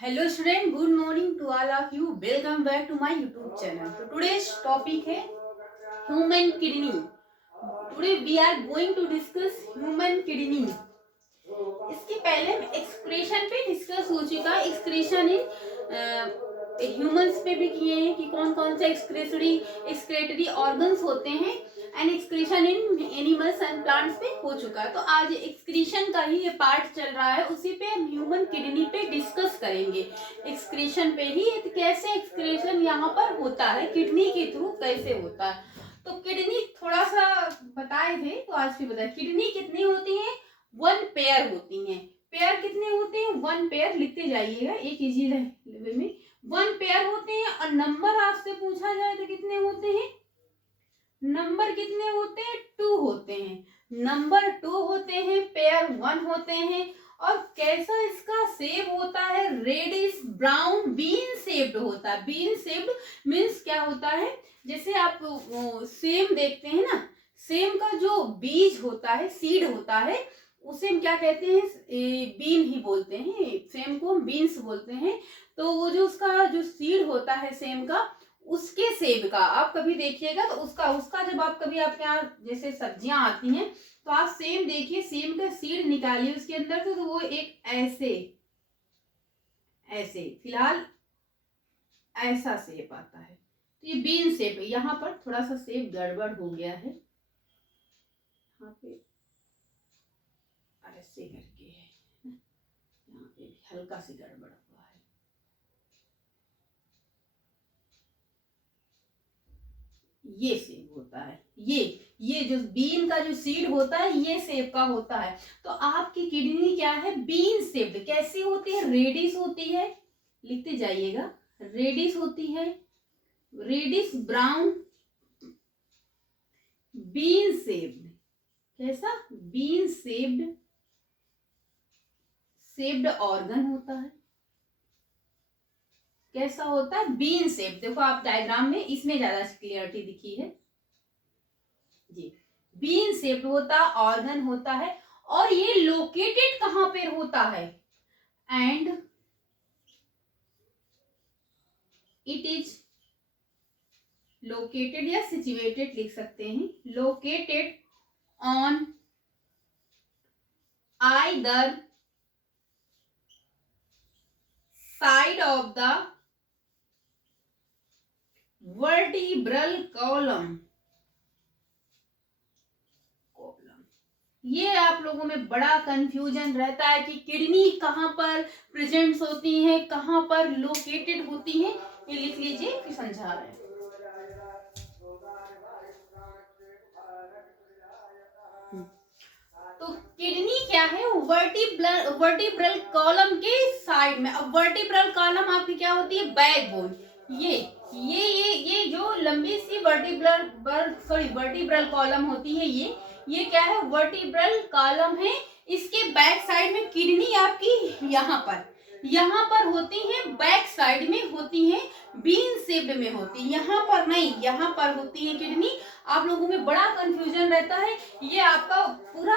Hello student, good morning to all of you. Welcome back to my YouTube channel. So today's topic है human kidney. Today we are going to discuss human kidney. इसके पहले excretion पे discuss हो चुका है. Excretion in humans पे भी किए हैं कि कौन कौन से एक्सक्रेटरी ऑर्गन्स होते हैं and excretion in animals and plants पे हो चुका है. तो आज एक्सक्रीशन का ही ये पार्ट चल रहा है, उसी पे हम ह्यूमन किडनी पे डिस्कस करेंगे. एक्सक्रीशन पे ही कैसे एक्सक्रीशन यहाँ पर होता है, किडनी के थ्रू कैसे होता है. तो किडनी थोड़ा सा बताए थे तो आज भी बताए. किडनी कितनी होती है? 1 पेयर होती हैं. पेयर कितने होते हैं? 1 पेयर. लिखते जाइएगा एक इजी वे में. 1 पेयर होते हैं. और नंबर आपसे पूछा जाए तो कितने होते हैं? नंबर कितने होते हैं? 2 होते हैं. नंबर 2 होते हैं, पेयर 1 होते हैं. और कैसा इसका शेप होता है? रेडिश ब्राउन बीन शेप्ड होता है. बीन शेप्ड मीन्स क्या होता है? जैसे आप सेम देखते हैं ना, सेम का जो बीज होता है, सीड होता है, उसे हम क्या कहते हैं? बीन ही बोलते हैं. सेम को हम बीन्स बोलते हैं. तो वो जो उसका जो सीड होता है सेम का, उसके सेब का आप कभी देखिएगा तो उसका जब आप कभी आपके यहाँ जैसे सब्जियां आती हैं तो आप सेम देखिए, सेम का सीड निकालिए उसके अंदर से, तो वो एक ऐसे ऐसे फिलहाल ऐसा शेप आता है. तो ये बीन शेप है. यहाँ पर थोड़ा सा शेप गड़बड़ हो गया है, यहाँ पे ऐसे करके है, यहाँ पे हल्का सी गड़बड़ हुआ है. ये शेप होता है. ये जो बीन का जो सीड होता है ये शेप का होता है. तो आपकी किडनी क्या है? Bean shaped. कैसी होती है? रेडिश होती है. लिखते जाइएगा, रेडिश होती है. Reddish brown bean shaped. कैसा? बीन शेप्ड ऑर्गन होता है. कैसा होता है? Bean shape. देखो आप डायग्राम में इसमें ज्यादा क्लियरिटी दिखी है जी. बीन शेप होता ऑर्गन होता है. और ये लोकेटेड कहां पे होता है? एंड इट इज लोकेटेड या सिचुएटेड लिख सकते हैं. Located on either side of the vertebral column. ये आप लोगों में बड़ा कंफ्यूजन रहता है कि किडनी कहां पर प्रेजेंट होती है, कहां पर लोकेटेड होती है. ये लिख लीजिए, फिर समझा रहे हैं. तो किडनी क्या है? वर्टिब्रल कॉलम के साइड में. अब वर्टिब्रल कॉलम आपकी क्या होती है? बैकबोन. ये जो लंबी सी वर्टिब्रल कॉलम होती है, ये क्या है? वर्टिब्रल कॉलम है. इसके बैक साइड में किडनी आपकी यहाँ पर होती है. बैक साइड में होती है, बीन शेप्ड में होती है. यहाँ पर नहीं, यहाँ पर होती है किडनी. आप लोगों में बड़ा कंफ्यूजन रहता है. ये आपका पूरा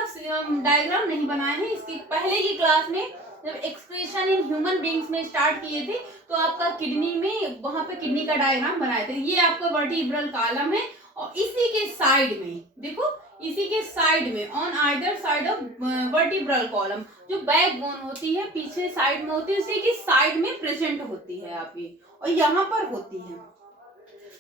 डायग्राम नहीं बनाए हैं. इसकी पहले की क्लास में जब एक्सप्रेशन इन ह्यूमन बींग्स में स्टार्ट किए थे तो आपका किडनी में वहां पे किडनी का डायग्राम बनाए थे. ये आपका वर्टिब्रल कॉलम है. और इसी के साइड में देखो, इसी के साइड में on either side of vertebral column जो बैकबोन होती है पीछे साइड में होती है, उसी की साइड में प्रेजेंट होती है आपकी, और यहाँ पर होती है.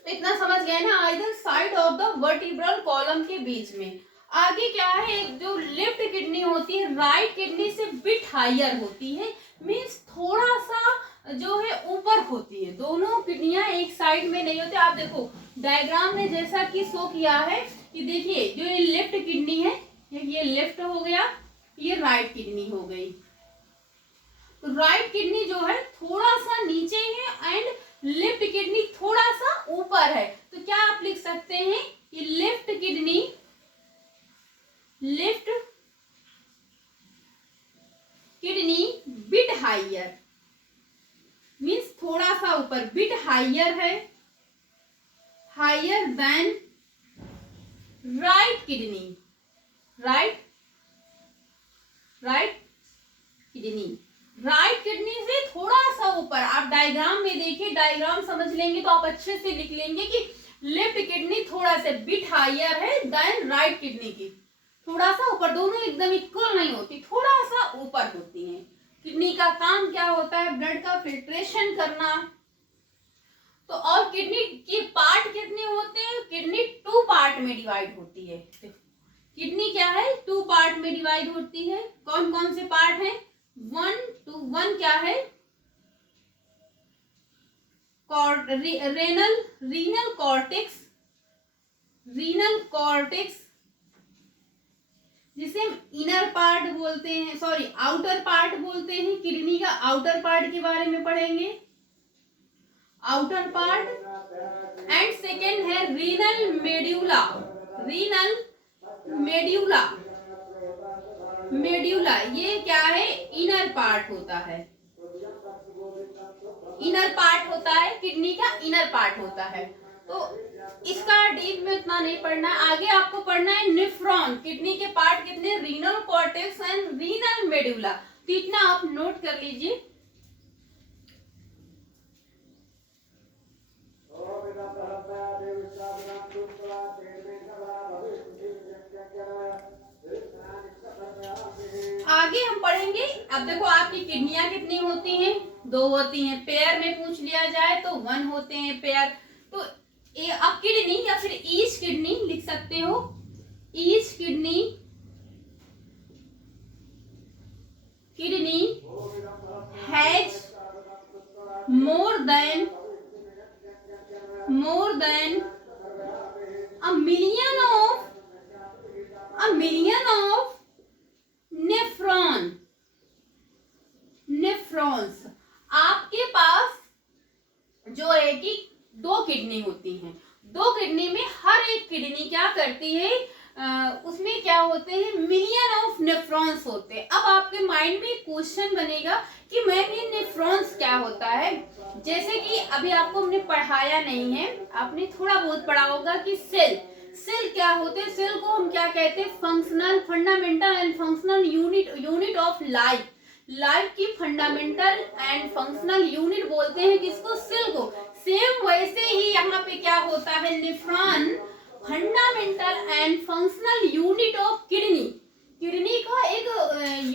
तो इतना समझ गए ना? Either side of the vertebral column के बीच में. आगे क्या है? एक जो लेफ्ट किडनी होती है, राइट किडनी से बिट हायर होती है. मीन्स थोड़ा सा जो है ऊपर होती है. दोनों किडनियां एक साइड में नहीं होती. आप देखो डायग्राम में जैसा कि शो किया है कि देखिए, जो ये लेफ्ट किडनी है, ये लेफ्ट हो गया, ये राइट किडनी हो गई. तो राइट किडनी जो है थोड़ा सा नीचे है एंड लेफ्ट किडनी थोड़ा सा ऊपर है. तो क्या आप लिख सकते हैं? ये left kidney bit higher means थोड़ा सा ऊपर. बिट हाइयर है, higher than right kidney. Right kidney right kidney से थोड़ा सा ऊपर। आप डायग्राम में देखिए, डायग्राम समझ लेंगे तो आप अच्छे से लिख लेंगे कि लेफ्ट किडनी थोड़ा सा बिट हायर है देन राइट किडनी की, थोड़ा सा ऊपर। दोनों एकदम इक्वल नहीं होती, थोड़ा सा ऊपर होती हैं। किडनी का काम क्या होता है? ब्लड का फिल्ट्रेशन करना। तो और किडनी के पार्ट कितने होते हैं? किडनी 2 पार्ट में डिवाइड होती है। किडनी क्या है? 2 पार्ट में डिवाइड होती है। कौन कौन से पार्ट हैं? 1 क्या है? रीनल कॉर्टेक्स, रीनल कॉर्टेक्स जिसे हम इनर पार्ट बोलते हैं, सॉरी आउटर पार्ट बोलते हैं। किडनी का आउटर पार्ट के बारे में पढ़ेंगे, आउटर पार्ट। एंड सेकेंड है renal medulla, renal medulla, medulla ये क्या है? इनर पार्ट होता है, इनर पार्ट होता है, किडनी का इनर पार्ट होता है। तो इसका डीप में उतना नहीं पढ़ना। आगे आपको पढ़ना है नेफ्रॉन। किडनी के पार्ट कितने? Renal cortex and renal medulla. तो इतना आप नोट कर लीजिए। आगे हम पढ़ेंगे। अब देखो आपकी किडनियां कितनी होती हैं? 2 होती हैं। पेयर में पूछ लिया जाए तो 1 होते हैं पेयर। तो अब किडनी या फिर ईच किडनी लिख सकते हो। Each kidney, kidney has more than a million of nephrons. आपके पास जो है कि 2 किडनी होती हैं। 2 किडनी में हर एक किडनी क्या करती है? उसमें क्या होते हैं? मिलियन ऑफ नेफ्रॉन्स होते हैं। अब आपके माइंड में क्वेश्चन बनेगा कि मैम ये नेफ्रॉन्स क्या होता है? जैसे कि अभी आपको हमने पढ़ाया नहीं है, आपने थोड़ा बहुत पढ़ा होगा कि सेल, सेल क्या होते हैं? सेल को हम क्या कहते हैं? Functional, fundamental and functional unit of life. Life की फंडामेंटल एंड फंक्शनल यूनिट बोलते हैं किसको? सेल को। सेम वैसे ही यहाँ पे क्या होता है? Nephron fundamental and functional unit of kidney. Kidney का एक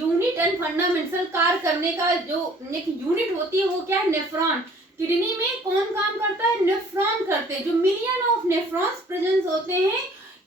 यूनिट एंड फंडामेंटल कार्य करने का जो एक यूनिट होती है वो क्या है? नेफ्रॉन। किडनी में कौन काम करता है? नेफ्रॉन करते हैं। जो मिलियन ऑफ नेफ्रॉन्स प्रेजेंस होते हैं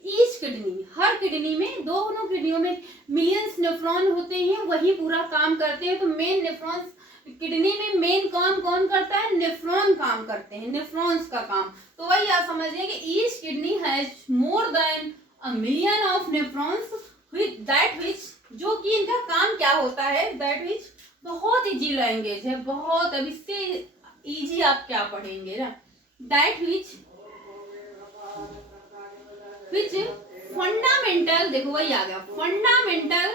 ईच किडनी, हर किडनी में, दोनों किडनियों में मिलियंस नेफ्रॉन होते हैं, वही पूरा काम करते हैं। तो मेन नेफ्रॉन्स किडनी में मेन काम कौन करता है? नेफ्रॉन काम करते हैं, नेफ्रॉन्स का काम। तो वही आप समझिए कि each kidney has more than a million of nephrons with that which, जो कि इनका काम क्या होता है? दैट विच बहुत इजी लैंग्वेज है, बहुत। अब इससे इजी आप क्या पढ़ेंगे ना? दैट विच फंडामेंटल, देखो वही आ गया फंडामेंटल।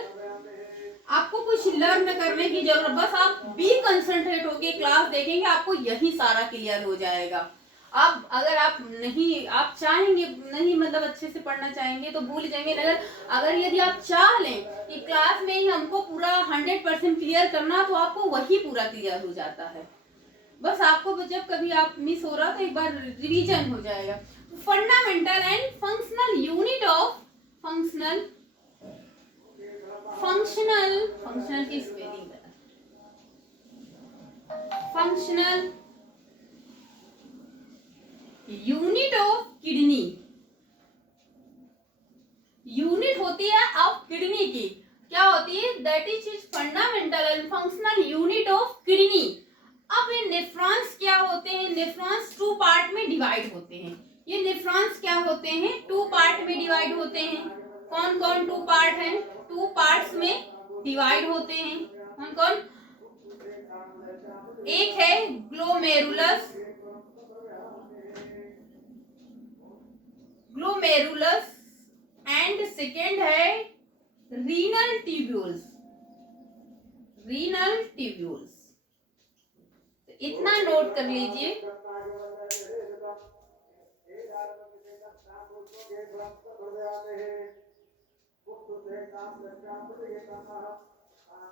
आपको कुछ लर्न करने की जरूरत, बस आप बी कंसंट्रेट होके क्लास देखेंगे, आपको यही सारा क्लियर हो जाएगा। आप अगर आप नहीं, आप चाहेंगे नहीं, मतलब अच्छे से पढ़ना चाहेंगे तो भूल जाएंगे। अगर यदि आप चाह लें कि क्लास में ही हमको पूरा 100% क्लियर करना, तो आपको वही पूरा क्लियर हो जाता है। बस आपको जब कभी आप मिस हो रहा तो एक बार रिवीजन हो जाएगा। Fundamental and functional unit of functional की स्पेलिंग बता। Functional unit of kidney, unit होती है ऑफ किडनी की, क्या होती है? That is fundamental and functional unit of kidney. अब ये नेफ्रॉन्स क्या होते हैं? नेफ्रॉन्स 2 पार्ट में डिवाइड होते हैं। ये नेफ्रॉन्स क्या होते हैं? 2 पार्ट में डिवाइड होते हैं। कौन कौन 2 पार्ट हैं? 2 पार्ट्स में डिवाइड होते हैं। कौन कौन? एक है ग्लोमेरुलस, ग्लोमेरुलस, एंड सेकेंड है रीनल ट्यूब्यूल्स, रीनल ट्यूब्यूल्स। इतना नोट कर लीजिए।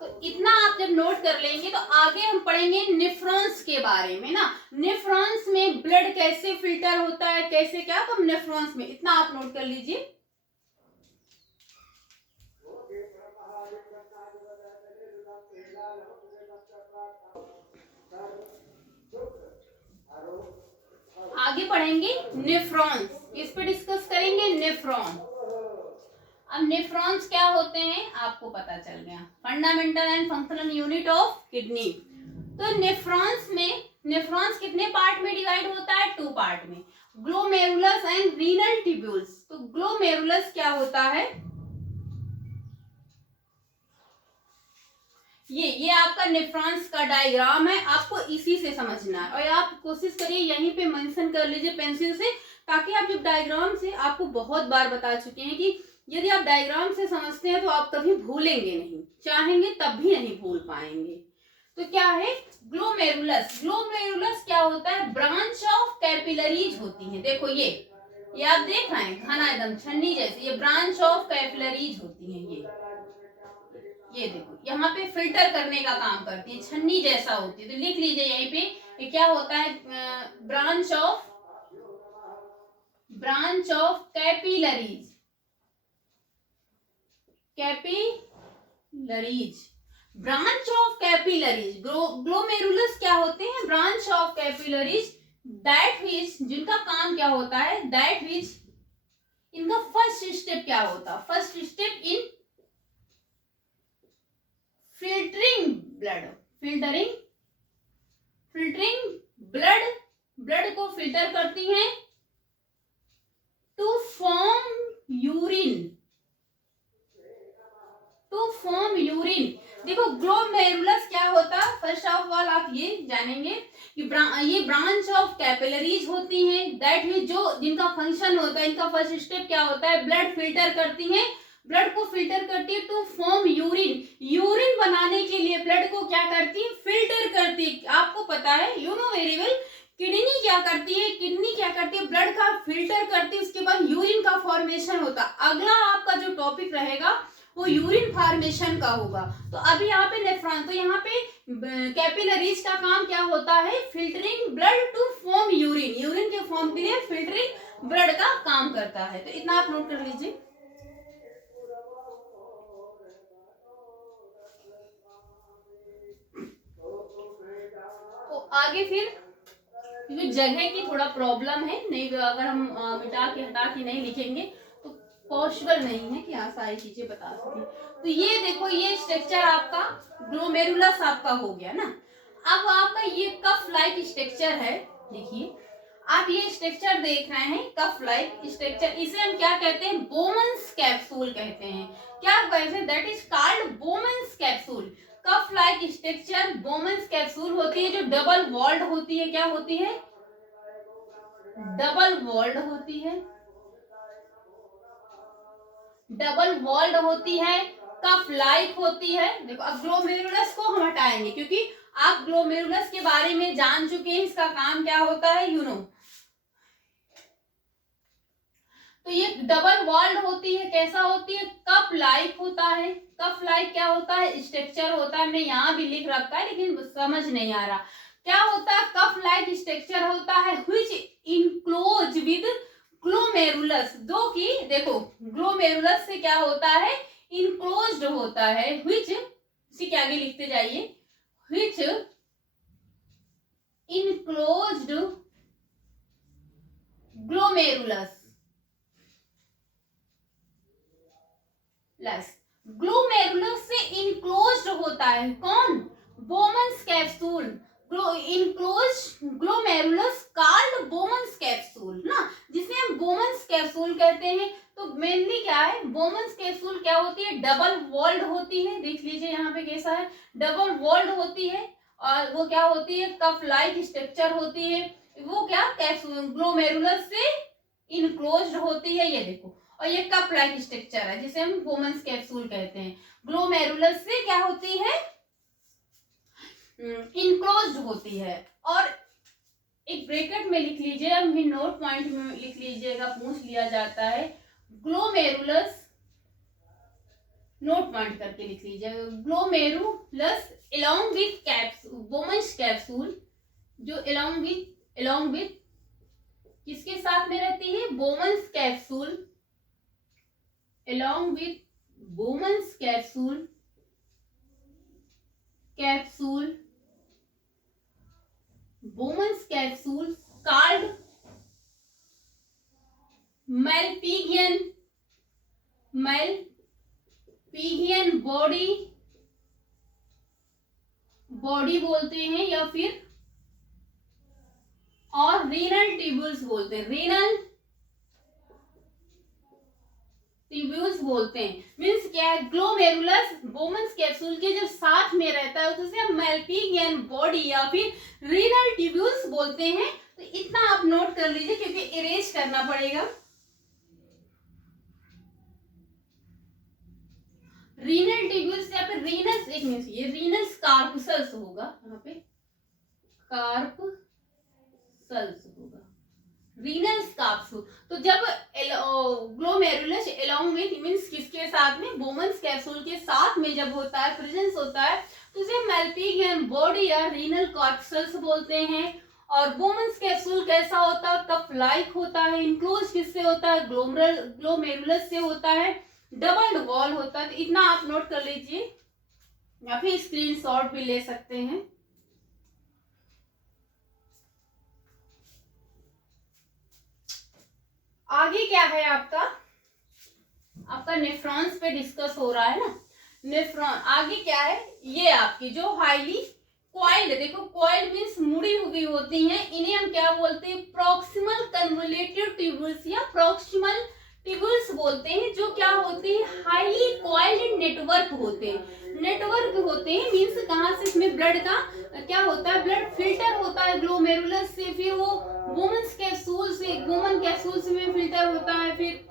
तो इतना आप जब नोट कर लेंगे तो आगे हम पढ़ेंगे नेफ्रॉन्स के बारे में ना, नेफ्रॉन्स में ब्लड कैसे फिल्टर होता है, कैसे क्या, तो हम नेफ्रॉन्स में इतना आप नोट कर लीजिए। आगे पढ़ेंगे नेफ्रॉन्स, इस पे डिस्कस करेंगे नेफ्रॉन। अब नेफ्रॉन्स क्या होते हैं आपको पता चल गया, fundamental and functional unit of kidney. तो नेफ्रॉन्स में, नेफ्रॉन्स कितने पार्ट में डिवाइड होता है, 2 पार्ट में, ग्लोमेरुलस एंड रीनल ट्यूब्यूल्स। तो ग्लोमेरुलस क्या होता है, ये आपका नेफ्रॉन्स का डायग्राम है, आपको इसी से समझना है और आप कोशिश करिए यहीं पे मेंशन कर लीजिए पेंसिल से, ताकि आप जब डायग्राम से, आपको बहुत बार बता चुके हैं कि यदि आप डायग्राम से समझते हैं तो आप कभी भूलेंगे नहीं, चाहेंगे तब भी नहीं भूल पाएंगे। तो क्या है ग्लोमेरुलस, ग्लोमेरुलस क्या होता है, ब्रांच ऑफ कैपिलरीज होती है। देखो ये आप देख रहे हैं घना एकदम छन्नी जैसे, ये ब्रांच ऑफ कैपिलरीज होती है। ये देखो यहाँ पे फिल्टर करने का काम करती है, छन्नी जैसा होती है। तो लिख लीजिए यहीं पे ये क्या होता है, branch of capillaries, branch of capillaries. Glomerulus क्या होते हैं, branch of capillaries, that which, जिनका काम क्या होता है, दैट विच, इनका फर्स्ट स्टेप क्या होता है, first step in filtering blood को फिल्टर करती हैं टू फॉर्म यूरिन। देखो ग्लोमेरुलस क्या होता है, फर्स्ट ऑफ ऑल आप ये जानेंगे कि ये ब्रांच ऑफ कैपिलरीज होती हैं, दैट मीन जो जिनका फंक्शन होता है, इनका फर्स्ट स्टेप क्या होता है, ब्लड फिल्टर करती हैं, ब्लड को फिल्टर करती है टू फॉर्म यूरिन बनाने के लिए ब्लड को क्या करती है, फिल्टर करती है। आपको पता है, you know very well, kidney क्या करती है, ब्लड का फिल्टर करती है, उसके बाद यूरिन का फॉर्मेशन होता है। अगला आपका जो टॉपिक रहेगा वो यूरिन फॉर्मेशन का होगा। तो अभी यहाँ पे नेफ्रॉन, तो यहाँ पे कैपिलरीज का काम क्या होता है, filtering blood to form urine के फॉर्म के लिए फिल्टरिंग ब्लड का काम करता है। तो इतना आप नोट कर लीजिए। तो आगे फिर क्योंकि जगह की थोड़ा प्रॉब्लम है, नहीं अगर हम मिटा के हटा के नहीं लिखेंगे तो पॉसिबल नहीं है कि आप सारी चीजें बता सकें। तो ये देखो, ये स्ट्रक्चर आपका ग्लोमेरुलस आपका हो गया ना। अब आपका ये कफ लाइक स्ट्रक्चर है, देखिए आप ये स्ट्रक्चर देख रहे हैं, कफ लाइक स्ट्रक्चर, इसे हम क्या कहते हैं, बोमन्स कैप्सूल कहते हैं। क्या कहते हैं, that is called Bowman's capsule. Cup like structure Bowman's capsule होती है, जो डबल वॉल्ड होती है। क्या होती है, डबल वॉल्ड होती है, डबल वॉल्ड होती है, कफ लाइक होती है। देखो अब ग्लोमेरुलस को हम हटाएंगे क्योंकि आप ग्लोमेरुलस के बारे में जान चुके हैं, इसका काम क्या होता है, यू नो। तो ये डबल वॉल्ड होती है, कैसा होती है, कप लाइक होता है। कप लाइक क्या होता है, स्ट्रक्चर होता है, हमने यहाँ भी लिख रखा है लेकिन समझ नहीं आ रहा क्या होता है। कप लाइक स्ट्रक्चर होता है व्हिच इनक्लोज विद ग्लोमेरुलस, दो की देखो ग्लोमेरुलस से क्या होता है, इनक्लोज्ड होता है, व्हिच, इसी के आगे लिखते जाइए, व्हिच इनक्लोज्ड ग्लोमेरुलस, ग्लोमेरुलस से इनक्लोज्ड होता है कौन, Bowman's capsule. Enclosed glomerulus called Bowman's capsule ना, जिसे हम बोमन्स कैप्सूल कहते हैं। तो मेनली क्या है, बोमन्स कैप्सूल क्या होती है, डबल वॉल्ड होती है। देख लीजिए यहाँ पे कैसा है, डबल वॉल्ड होती है, और वो क्या होती है, कफ लाइक स्ट्रक्चर होती है। वो क्या कैप्सूल ग्लोमेरुलस से इनक्लोज्ड होती है, ये देखो। और ये कप लाइक स्ट्रक्चर है जिसे हम बोमन्स कैप्सूल कहते हैं। ग्लोमेरुलस से क्या होती है, इनक्लोज्ड होती है। और एक ब्रैकेट में लिख लीजिए, अब नोट पॉइंट में लिख लीजिएगा, पूछ लिया जाता है ग्लोमेरुलस नोट पॉइंट करके लिख लीजिएगा। Glomerulus along with Bowman's capsule, जो along with किसके साथ में रहती है? Bowman's capsule, along with Bowman's capsule Bowman's capsule called Malpighian body बोलते हैं, या फिर और रीनल ट्यूब्यूल्स बोलते हैं, रीनल ट्यूब्यूल्स बोलते हैं। मीन्स क्या है? ग्लोमेरुलस वोमेंस कैप्सूल के जब साथ में रहता है तो उसे हम मैल्पिगियन बॉडी या फिर रीनल ट्यूब्यूल्स बोलते हैं। तो इतना आप नोट कर लीजिए क्योंकि इरेज करना पड़ेगा। रीनल ट्यूब्यूल्स या फिर रीनस, एक मिनट, ये रीनस कार्पसल्स होगा, यहाँ पे कार्पसल्स होगा, रीनल कैप्सूल। तो जब ग्लोमेरुलस along with मींस किसके साथ में? वोमेंस कैप्सूल के साथ में जब होता है, प्रेजेंस होता है, तो उसे मैल्पिगियन बॉडी या रीनल कार्पसल्स बोलते हैं। और वोमेंस कैप्सूल कैसा होता है? कप लाइक होता है। इनक्लोज किससे होता है? ग्लोमेरुलस से होता है। डबल वॉल होता है। तो इतना आप नोट कर लीजिए या फिर स्क्रीनशॉट भी ले सकते हैं। आगे क्या है आपका नेफ्रॉन्स पे डिस्कस हो रहा है ना। नेफ्रॉन आगे क्या है? ये आपकी जो हाईली कॉइल्ड, देखो कॉइल्ड मीन्स मुड़ी हुई होती हैं, इन्हें हम क्या बोलते हैं? प्रॉक्सिमल कन्वोल्यूटिव ट्यूब्यूल्स या प्रॉक्सिमल ट्यूब्यूल्स बोलते हैं, जो क्या होते हैं? हाईली कॉइल्ड नेटवर्क होते हैं। मीन्स कहाँ से? इसमें ब्लड का क्या होता है? ब्लड फिल्टर होता है ग्लोमेरुलस से, फिर वो वोमेन कैप्सूल में फिल्टर होता है। फिर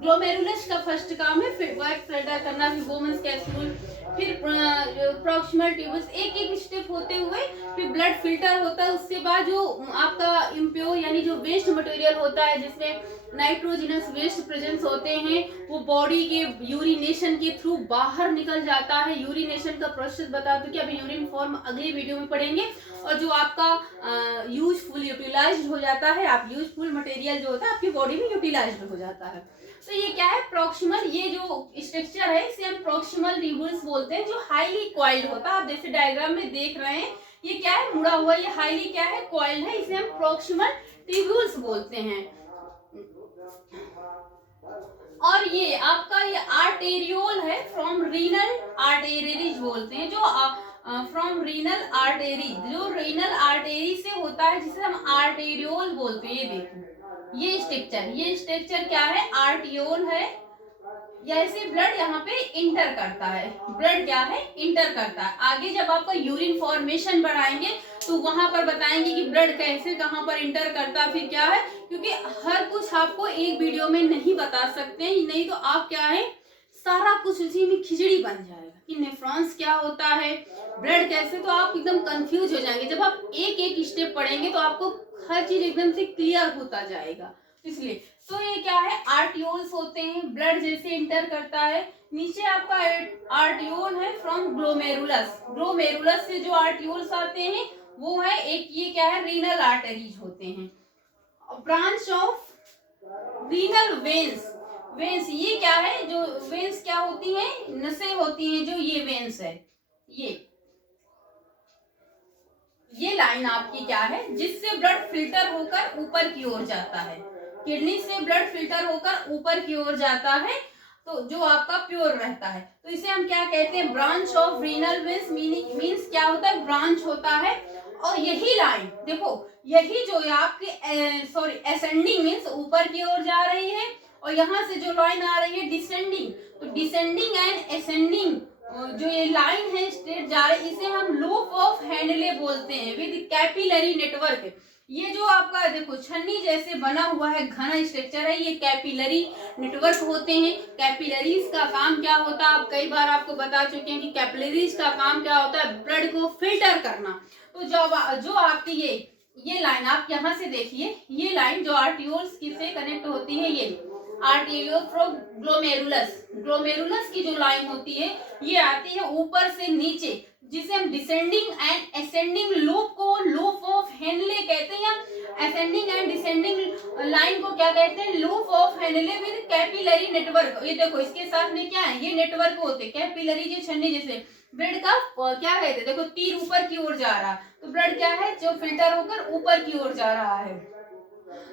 ग्लोमेरुलस का फर्स्ट काम है फिल्टर करना, फिर वोमेंस कैप्सूल, फिर प्रॉक्सिमल ट्यूब्यूल्स, एक स्टेप होते हुए फिर ब्लड फिल्टर होता है। उसके बाद जो आपका इम्प्योर यानी जो वेस्ट मटेरियल होता है, जिसमें नाइट्रोजिनस वेस्ट प्रेजेंस होते हैं, वो बॉडी के यूरिनेशन के थ्रू बाहर निकल जाता है। यूरिनेशन का प्रोसेस बता दूं कि अभी यूरिन फॉर्म अगली वीडियो में पढ़ेंगे। और जो आपका यूजफुल यूटिलाइज्ड हो जाता है, आप यूजफुल मटेरियल जो होता है आपकी बॉडी में यूटिलाइज्ड हो जाता है। तो ये क्या है? प्रॉक्सिमल, ये जो स्ट्रक्चर है इसे हम प्रॉक्सिमल ट्यूब्यूल्स बोलते हैं, जो हाईली कॉइल्ड होता है। आप जैसे डायग्राम में देख रहे हैं, ये क्या है? मुड़ा हुआ, ये हाईली क्या है? कॉइल्ड है, इसे हम प्रॉक्सिमल ट्यूब्यूल्स बोलते हैं। और ये आपका ये आर्टेरियोल है, फ्रॉम रीनल आर्टेरीज बोलते हैं, जो फ्रॉम रीनल आर्टेरी, जो रीनल आर्टेरी से होता है, जिसे हम आर्टेरियोल बोलते हैं। ये देखो ये स्ट्रक्चर क्या है? आर्टियोल है। ऐसे ब्लड यहाँ पे इंटर करता है, ब्लड क्या है? इंटर करता है। आगे जब आपका यूरिन फॉर्मेशन बढ़ाएंगे तो वहां पर बताएंगे कि ब्लड कैसे कहां पर इंटर करता है, फिर क्या है, क्योंकि हर कुछ आपको एक वीडियो में नहीं बता सकते हैं, नहीं तो आप क्या है, सारा कुछ उसी में खिचड़ी बन जाएगा कि नेफ्रॉन्स क्या होता है, ब्लड कैसे, तो आप एकदम कंफ्यूज हो जाएंगे। जब आप एक एक स्टेप पढ़ेंगे तो आपको हर चीज एकदम से क्लियर होता जाएगा। इसलिए तो ये क्या है? आर्टियोल्स होते हैं, ब्लड जैसे इंटर करता है। नीचे आपका आर्टियोल है फ्रॉम ग्लोमेरुलस से जो आर्टियोल्स आते हैं वो है एक, ये क्या है? रीनल आर्टरीज होते हैं। ब्रांच ऑफ रीनल वेन्स, ये क्या है? जो वेन्स क्या होती हैं? नसें होती हैं, जो ये वेन्स है, ये लाइन आपकी क्या है? जिससे ब्लड फिल्टर होकर ऊपर की ओर जाता है। किडनी से ब्लड फिल्टर होकर ऊपर की ओर जाता है, तो जो आपका प्योर रहता है, तो इसे हम क्या कहते हैं? Branch of renal veins. Means क्या होता है? ब्रांच होता है। और यही लाइन देखो, यही जो आपकी असेंडिंग मीन्स ऊपर की ओर जा रही है, और यहाँ से जो लाइन आ रही है डिसेंडिंग, तो डिसेंडिंग एंड असेंडिंग जो ये लाइन है स्ट्रेट जा रही, इसे हम लूप ऑफ हैंडले बोलते हैं विद कैपिलरी नेटवर्क। ये जो आपका देखो छन्नी जैसे बना हुआ है, घना स्ट्रक्चर है, ये कैपिलरी नेटवर्क होते हैं। कैपिलरीज का काम क्या होता है? आप कई बार आपको बता चुके हैं कि कैपिलरीज का काम क्या होता है? ब्लड को फिल्टर करना। तो जो आपकी ये लाइन आप यहाँ से देखिए, ये लाइन जो आर्टियोल्स से कनेक्ट होती है, ये आर्टेरियो फ्रॉम ग्लोमेरुलस। ग्लोमेरुलस की जो लाइन होती है ये आती है ऊपर से नीचे, जिसे हम डिसेंडिंग एंड असेंडिंग लूप को लूप ऑफ हेनले कहते हैं, या असेंडिंग एंड डिसेंडिंग लाइन को क्या कहते हैं, loop of Henle with capillary network. ये देखो इसके साथ में क्या है, ये नेटवर्क होते हैं कैपिलरी, जो छन्नी जैसे ब्लड का क्या कहते हैं, देखो तीर ऊपर की ओर जा रहा, तो ब्लड क्या है जो फिल्टर होकर ऊपर की ओर जा रहा है।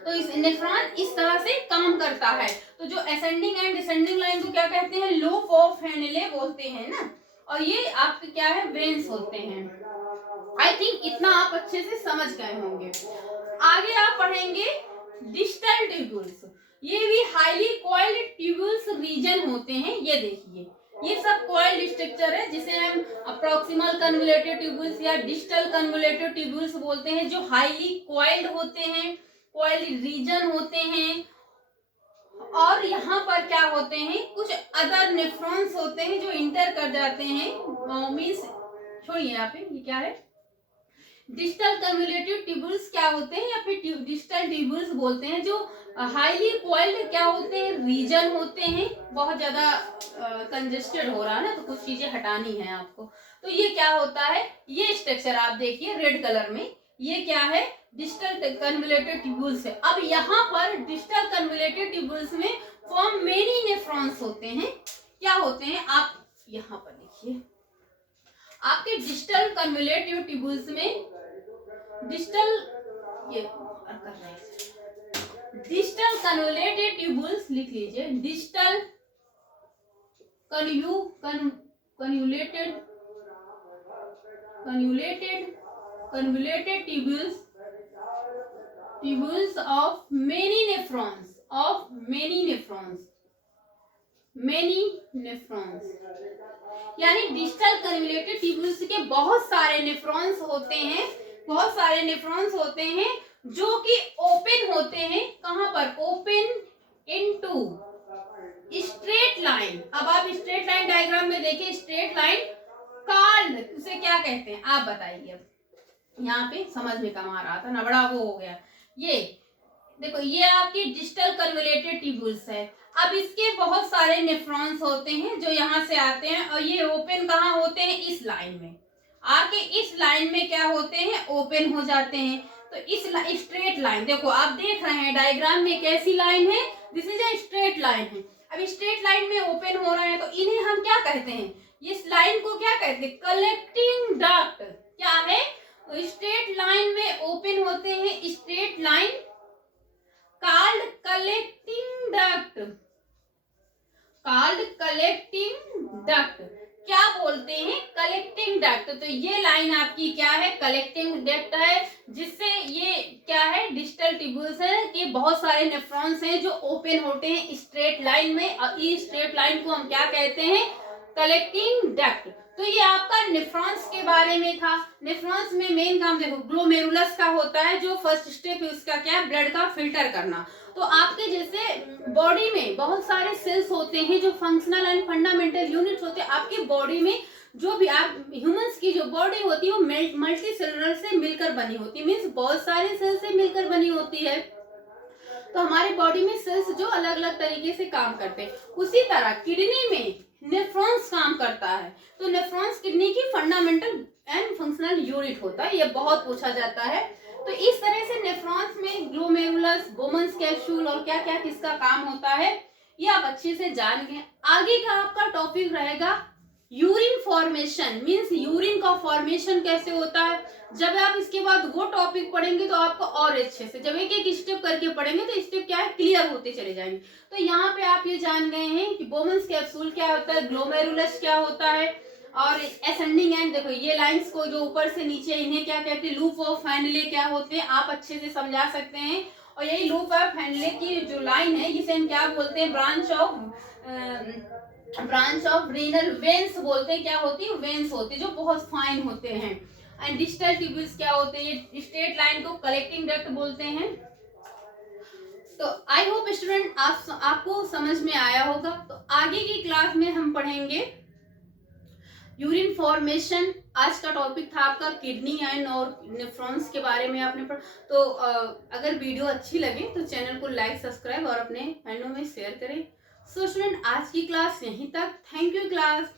तो इस नेफ्रॉन इस तरह से काम करता है। तो जो असेंडिंग एंड डिसेंडिंग लाइन को क्या कहते हैं, लूप ऑफ हेनले बोलते हैं ना, और ये आपके क्या है, वेन्स होते हैं। आई थिंक इतना आप अच्छे से समझ गए होंगे। आगे आप पढ़ेंगे डिस्टल ट्यूब्यूल्स। ये भी हाईली कॉइल्ड ट्यूब्यूल्स रीजन होते हैं। ये देखिए ये सब कॉइल्ड स्ट्रक्चर है, जिसे हम प्रॉक्सिमल कन्वोल्यूटेड ट्यूब्यूल्स या डिस्टल कन्वोल्यूटेड ट्यूब्यूल्स बोलते हैं, जो हाईली कॉइल्ड होते हैं, कॉइल्ड रीजन होते हैं। और यहाँ पर क्या होते हैं, कुछ अदर नेफ्रॉन्स होते हैं जो इंटर कर जाते हैं। मीन्स छोड़िए यहाँ पे, ये क्या है, डिस्टल कन्वोल्यूटेड ट्यूब्यूल्स क्या होते हैं या फिर डिस्टल ट्यूब्यूल्स बोलते हैं, जो हाईली कॉइल्ड क्या होते हैं, रीजन होते हैं। बहुत ज्यादा कंजेस्टेड हो रहा है ना, तो कुछ चीजें हटानी है आपको। तो ये क्या होता है, ये स्ट्रक्चर आप देखिए रेड कलर में, ये क्या है, डिस्टल कन्वोल्यूटेड ट्यूब्यूल्स है। अब यहाँ पर डिस्टल कन्वोल्यूटेड ट्यूब्यूल्स में फॉर्म मेनी नेफ्रॉन्स होते हैं। क्या होते हैं, आप यहाँ पर देखिए, आपके डिस्टल कन्वोल्यूटेड ट्यूब्यूल्स में डिस्टल ये कर रहे हैं, डिस्टल कन्वोल्यूटेड ट्यूब्यूल्स लिख लीजिए, distal convoluted tubules of many nephrons, यानी डिस्टल कन्वोल्यूटेड ट्यूब्यूल्स के बहुत सारे नेफ्रॉन्स होते हैं, बहुत सारे नेफ्रॉन्स होते हैं जो कि ओपन होते हैं। कहां पर, ओपन इनटू स्ट्रेट लाइन। अब आप स्ट्रेट लाइन डायग्राम में देखिए, स्ट्रेट लाइन कॉल्ड, उसे क्या कहते हैं आप बताइए। अब यहाँ पे समझ में कम आ रहा था ना, बड़ा वो हो गया। ये देखो ये आपकी डिस्टल कन्वोल्यूटेड ट्यूब्यूल्स है। अब इसके बहुत सारे नेफ्रॉन्स होते हैं जो यहाँ से आते हैं, और ये ओपन कहाँ होते हैं, इस लाइन में आके, इस लाइन में क्या होते हैं, ओपन हो जाते हैं। तो इस स्ट्रेट लाइन, देखो आप देख रहे हैं डायग्राम में कैसी लाइन है, this is a straight line है। अब स्ट्रेट लाइन में ओपन हो रहे हैं, तो इन्हें हम क्या कहते हैं, इस लाइन को क्या कहते हैं, कलेक्टिंग डक्ट। क्या है, स्ट्रेट लाइन में ओपन होते हैं, straight line called collecting duct. क्या बोलते हैं, कलेक्टिंग डक्ट। तो ये लाइन आपकी क्या है, कलेक्टिंग डक्ट है, जिससे ये क्या है, डिस्टल ट्यूब्यूल्स है कि बहुत सारे नेफ्रॉन्स हैं जो ओपन होते हैं स्ट्रेट लाइन में, और इस स्ट्रेट लाइन को हम क्या कहते हैं, कलेक्टिंग डक्ट। तो ये आपका नेफ्रॉन्स के बारे में था। नेफ्रॉन्स में मेन काम देखो ग्लोमेरुलस का होता है, जो फर्स्ट स्टेप है उसका क्या है, ब्लड का फिल्टर करना। तो आपके जैसे बॉडी में बहुत सारे सेल्स होते हैं जो फंक्शनल एंड फंडामेंटल यूनिट्स होते हैं आपकी बॉडी में। जो भी आप ह्यूमंस की जो बॉडी होती है वो मल्टी सेलुलर से मिलकर बनी होती है, मीन्स बहुत सारे सेल से मिलकर बनी होती है। तो हमारी बॉडी में सेल्स जो अलग अलग तरीके से काम करते हैं, उसी तरह किडनी में नेफ्रॉन्स काम करता है। तो नेफ्रॉन्स किडनी की फंडामेंटल एंड फंक्शनल यूनिट होता है, ये बहुत पूछा जाता है। तो इस तरह से नेफ्रॉन्स में ग्लोमेरुलस, बोमन्स कैप्सूल और क्या क्या किसका काम होता है, ये आप अच्छे से जान गए। आगे का आपका टॉपिक रहेगा यूरिन फॉर्मेशन, मीन्स यूरिन का फॉर्मेशन कैसे होता है। जब आप इसके बाद वो टॉपिक पढ़ेंगे तो आपको और अच्छे से, जब एक एक स्टेप करके पढ़ेंगे तो स्टेप क्या है, क्लियर होते चले जाएंगे। तो यहाँ पे आप ये जान गए हैं कि बोमन्स कैप्सूल क्या होता है, ग्लोमेरुलस क्या होता है, और असेंडिंग एंड देखो ये लाइंस को जो ऊपर से नीचे, इन्हें क्या कहते हैं, लूप ऑफ हेनले क्या होते हैं, आप अच्छे से समझा सकते हैं। और यही लूप ऑफ हेनले की जो लाइन है, जिसे हम क्या बोलते हैं, ब्रांच ऑफ रीनल वेन्स बोलते हैं। क्या होती है, वेन्स होते हैं जो बहुत फाइन होते हैं। एंड डिस्टल ट्यूब्यूल्स क्या होते हैं, ये स्ट्रेट लाइन को कलेक्टिंग डक्ट बोलते हैं। तो आई होप स्टूडेंट आपको समझ में आया होगा। तो आगे की क्लास में हम पढ़ेंगे यूरिन फॉर्मेशन। आज का टॉपिक था आपका किडनी एंड और नेफ्रॉन्स के बारे में आपने पढ़ा। तो अगर वीडियो अच्छी लगे तो चैनल को लाइक सब्सक्राइब और अपने फ्रेंडों में शेयर करें। सो स्टूडेंट, आज की क्लास यहीं तक। Thank you class.